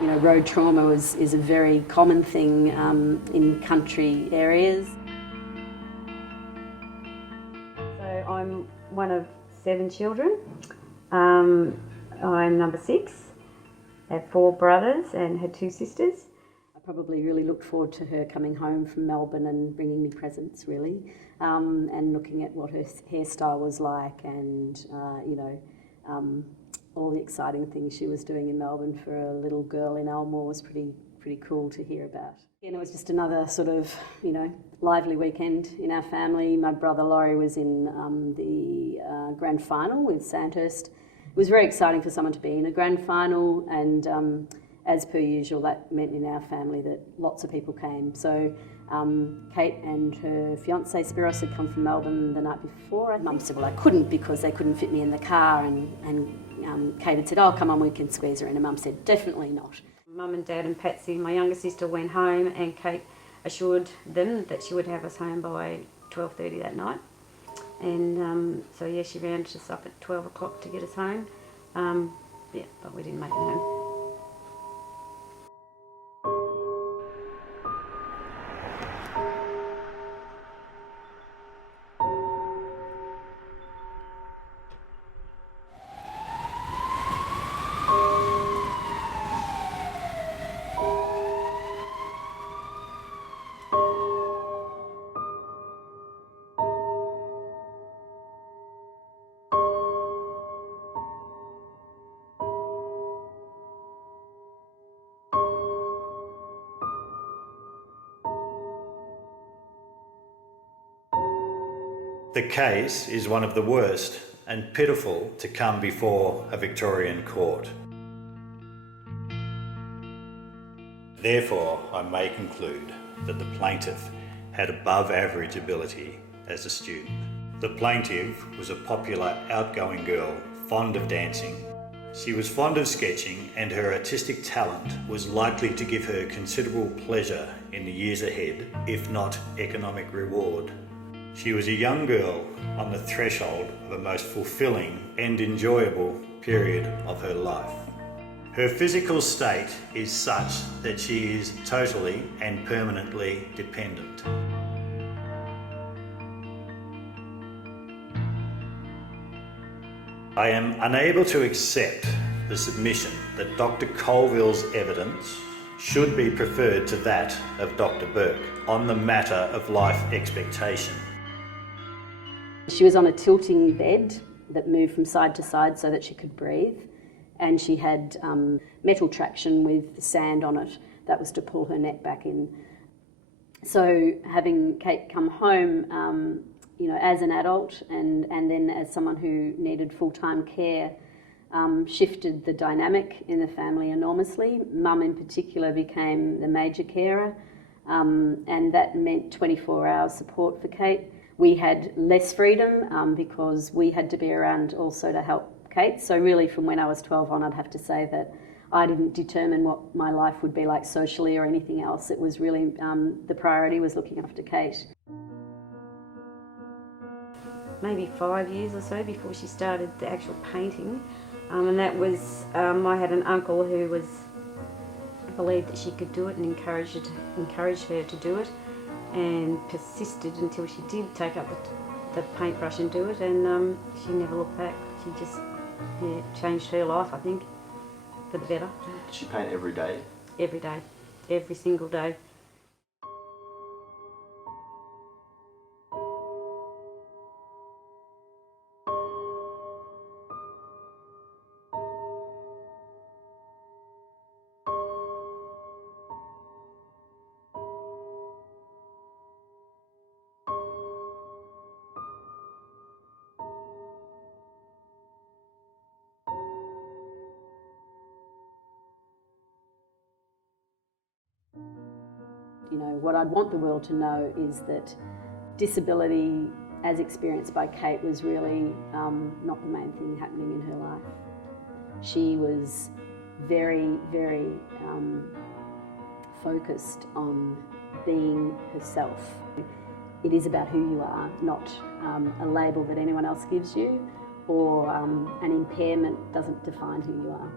road trauma is a very common thing in country areas. So I'm one of 7 children. I'm number 6. I have 4 brothers and had 2 sisters. I probably really looked forward to her coming home from Melbourne and bringing me presents, really, and looking at what her hairstyle was like and, all the exciting things she was doing in Melbourne for a little girl in Elmore was pretty cool to hear about. And it was just another sort of, lively weekend in our family. My brother Laurie was in the grand final with Sandhurst. It was very exciting for someone to be in a grand final, and as per usual, that meant in our family that lots of people came. So Kate and her fiancé Spiros had come from Melbourne the night before. Mum said, well, I couldn't because they couldn't fit me in the car, and Kate had said, oh, come on, we can squeeze her in, and Mum said, definitely not. Mum and Dad and Patsy, my younger sister, went home, and Kate assured them that she would have us home by 12:30 that night. And so yeah, she rounded us up at 12 o'clock to get us home. But we didn't make it home. The case is one of the worst and pitiful to come before a Victorian court. Therefore, I may conclude that the plaintiff had above average ability as a student. The plaintiff was a popular, outgoing girl, fond of dancing. She was fond of sketching, and her artistic talent was likely to give her considerable pleasure in the years ahead, if not economic reward. She was a young girl on the threshold of a most fulfilling and enjoyable period of her life. Her physical state is such that she is totally and permanently dependent. I am unable to accept the submission that Dr. Colville's evidence should be preferred to that of Dr. Burke on the matter of life expectation. She was on a tilting bed that moved from side to side so that she could breathe, and she had metal traction with sand on it that was to pull her neck back in. So having Kate come home, as an adult and then as someone who needed full-time care, shifted the dynamic in the family enormously. Mum in particular became the major carer, and that meant 24-hour support for Kate. We had less freedom because we had to be around also to help Kate. So really from when I was 12 on, I'd have to say that I didn't determine what my life would be like socially or anything else. It was really, the priority was looking after Kate. Maybe 5 years or so before she started the actual painting. And that was, I had an uncle who believed that she could do it and encouraged her to do it, and persisted until she did take up the paintbrush and do it, and she never looked back. She just changed her life, I think, for the better. Did she paint every day? Every day, every single day. What I'd want the world to know is that disability as experienced by Kate was really not the main thing happening in her life. She was very, very focused on being herself. It is about who you are, not a label that anyone else gives you, or an impairment doesn't define who you are.